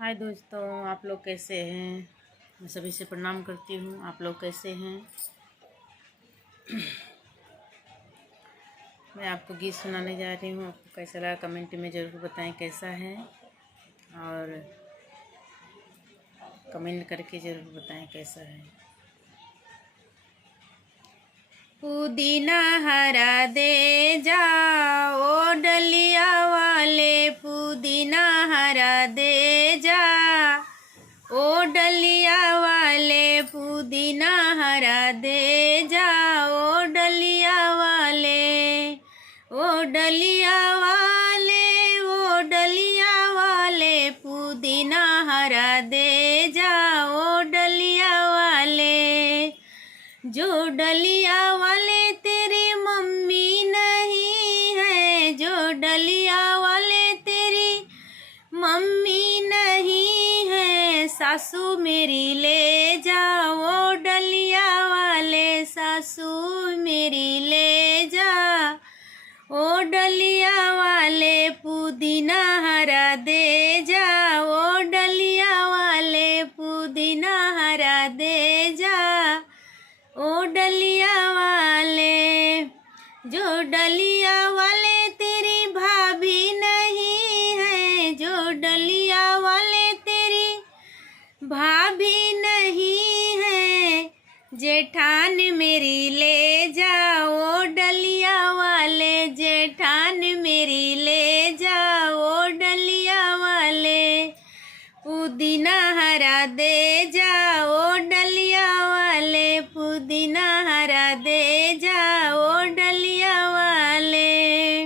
हाय दोस्तों, आप लोग कैसे हैं। मैं सभी से प्रणाम करती हूँ। आप लोग कैसे हैं। मैं आपको गीत सुनाने जा रही हूँ। आपको कैसा लगा कमेंट में ज़रूर बताएं कैसा है, और कमेंट करके ज़रूर बताएं कैसा है। पुदीना हरा दे जाओ डलिया वाले, पुदीना हरा दे जा ओ डलिया वाले, पुदीना हरा दे जाओ डलिया वाले, ओ डलिया वाले, ओ डलिया वाले, पुदीना हरा दे जाओ डलिया वाले। जो डलिया वाले तेरी मम्मी नहीं है, जो डलिया वाले तेरी मम्मी नहीं है, सासू मेरी ले जाओ डलिया वाले, सासू मेरी ले जा ओ डलिया वाले, पुदीना हरा दे जाओ डलिया वाले, पुदीना हरा दे जा ओ डलिया वाले। जो डलिया वाले तेरी भाभी नहीं है, जो डलिया वाले तेरी भाभी नहीं है, जेठान मेरी ले जाओ डलिया वाले, जेठान मेरी ले जाओ डलिया वाले, पुदीना हरा दे जाओ डलिया वाले, पुदीना हरा दे जाओ डलिया वाले।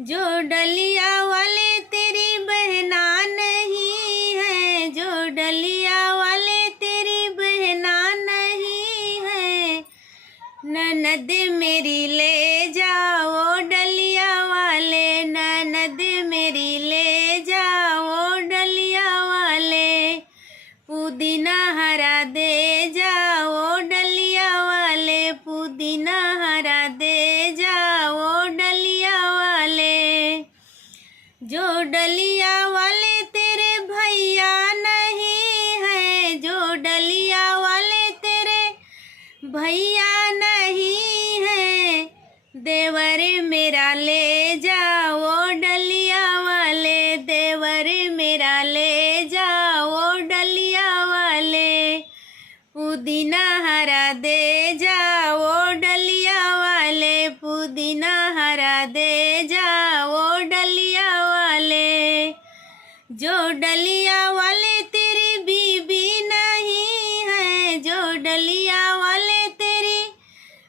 जो डलिया वाले तेरी बहना नहीं है, जो डलिया वाले तेरी बहना नहीं है, ननद मेरी ले जाओ डलिया वाले, ननद मेरी ले जाओ डलिया वाले, पुदीना हरा दे जाओ डलिया वाले, पुदीना हरा दे जाओ डलिया वाले। जो डलिया वाले तेरे भैया नहीं है, जो डलिया वाले तेरे भैया नहीं है, देवर मेरा ले जाओ डलिया वाले, देवर मेरा ले जाओ डलिया वाले, पुदीना हरा दे जाओ डलिया वाले, पुदीना हरा दे जाओ डलिया वाले। जो डलिया वाले तेरी बीबी नहीं है, जो डलिया वाले तेरी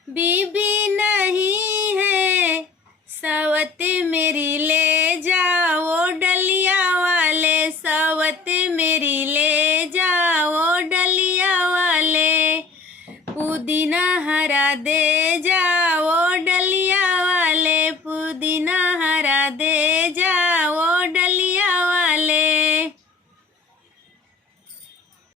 बीबी नहीं है, सवत मेरी ले जाओ डलिया वाले, सवत मेरी ले